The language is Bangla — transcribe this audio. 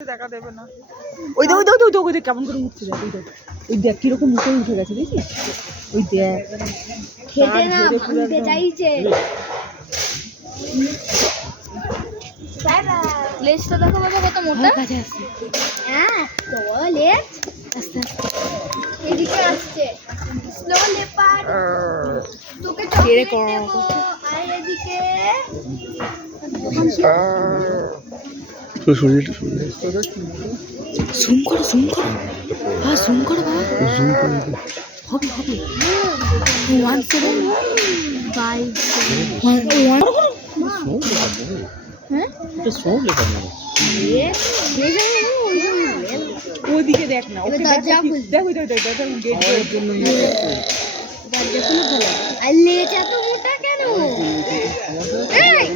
দেখা দেবে না। ওই দেখ ওই দেখ ওই দেখ ওই দেখ কেমন করে উঠছে, দেখ ওই দেখ ওই দেখ কিরকম মুখে উঠে গেছে দেখছিস? ওই দেখ খেতে না ভাঙতে চাইছে। লেজটা দেখো বাবা কত মোটা। কাছে আসছে। হ্যাঁ তো লেজ আস্তে আস্তে এদিকে আসছে। স্লো লেপার্ড তোকে চকলেট দেব আর এদিকে জুম করো হ্যাঁ জুম করো বাবা, হবে 1 ওদিকে দেখ না, ওকে দরজা খুল। দেখ ওই দেখ দরজা গেট দেওয়ার জন্য দরজা খুলে ফেলো। আর লেজ এত মোটা কেন? এই!